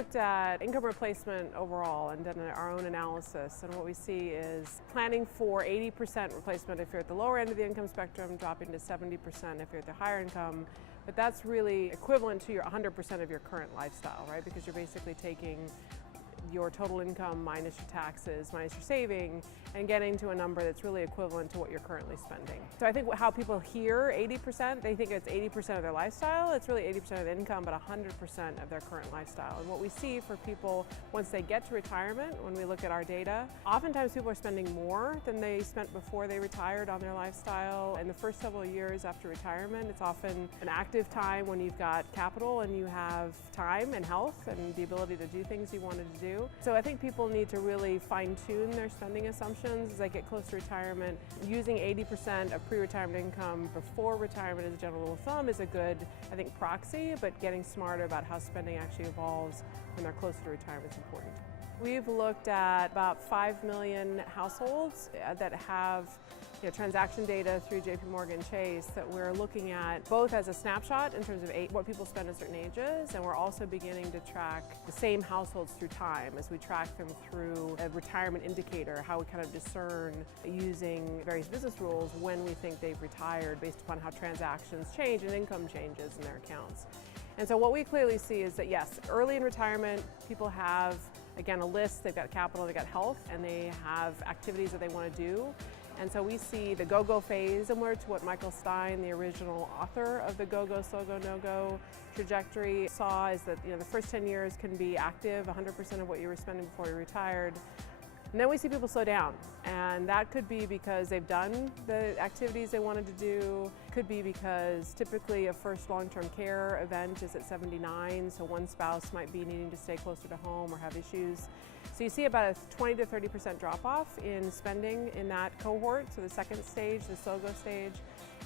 looked at income replacement overall and done our own analysis, and what we see is planning for 80% replacement if you're at the lower end of the income spectrum, dropping to 70% if you're at the higher income. But that's really equivalent to your 100% of your current lifestyle, right? Because you're basically taking your total income minus your taxes, minus your saving, and getting to a number that's really equivalent to what you're currently spending. So I think how people hear 80%, they think it's 80% of their lifestyle. It's really 80% of income, but 100% of their current lifestyle. And what we see for people once they get to retirement, when we look at our data, oftentimes people are spending more than they spent before they retired on their lifestyle. In the first several years after retirement, it's often an active time when you've got capital and you have time and health and the ability to do things you wanted to do. So I think people need to really fine-tune their spending assumptions as they get close to retirement. Using 80% of pre-retirement income before retirement as a general rule of thumb is a good, I think, proxy, but getting smarter about how spending actually evolves when they're closer to retirement is important. We've looked at about 5 million households that have transaction data through JP Morgan Chase that we're looking at both as a snapshot in terms of what people spend at certain ages, and we're also beginning to track the same households through time as we track them through a retirement indicator, how we kind of discern using various business rules when we think they've retired based upon how transactions change and income changes in their accounts. And so what we clearly see is that yes, early in retirement, people have, again, a list, they've got capital, they've got health, and they have activities that they want to do. And so we see the go-go phase, similar to what Michael Stein, the original author of the go-go, slow-go, no-go trajectory, saw, is that the first 10 years can be active, 100% of what you were spending before you retired. And then we see people slow down, and that could be because they've done the activities they wanted to do. Could be because typically a first long-term care event is at 79, so one spouse might be needing to stay closer to home or have issues. So you see about a 20 to 30% drop-off in spending in that cohort, so the second stage, the SOGO stage.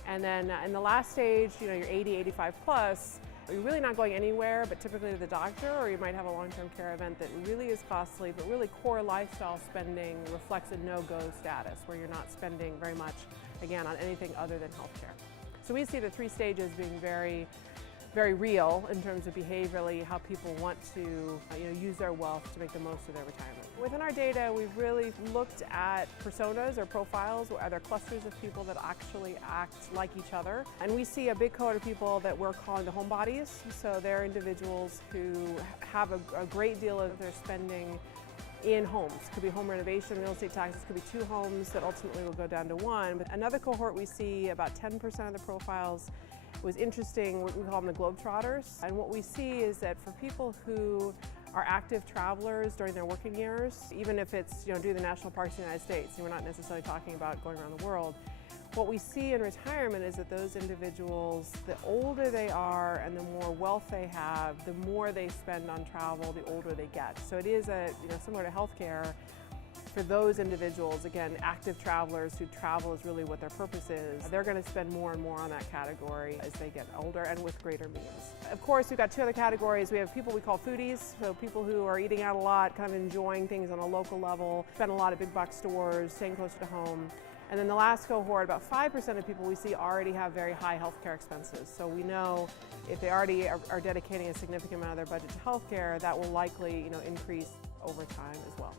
And then in the last stage, you're 80, 85 plus, you're really not going anywhere, but typically to the doctor, or you might have a long-term care event that really is costly, but really core lifestyle spending reflects a no-go status, where you're not spending very much, again, on anything other than healthcare. So we see the three stages being very real in terms of behaviorally how people want to use their wealth to make the most of their retirement. Within our data, we've really looked at personas or profiles, or other clusters of people that actually act like each other. And we see a big cohort of people that we're calling the homebodies. So they're individuals who have a great deal of their spending in homes. Could be home renovation, real estate taxes, could be two homes that ultimately will go down to one. But another cohort we see, about 10% of the profiles, was interesting, we call them the Globetrotters. And what we see is that for people who are active travelers during their working years, even if it's do the national parks in the United States, and we're not necessarily talking about going around the world, what we see in retirement is that those individuals, the older they are and the more wealth they have, the more they spend on travel, the older they get. So it is similar to healthcare. For those individuals, again, active travelers who travel is really what their purpose is, they're going to spend more and more on that category as they get older and with greater means. Of course, we've got two other categories. We have people we call foodies, so people who are eating out a lot, kind of enjoying things on a local level, spend a lot at big box stores, staying closer to home. And then the last cohort, about 5% of people we see already have very high healthcare expenses. So we know if they already are dedicating a significant amount of their budget to healthcare, that will likely increase over time as well.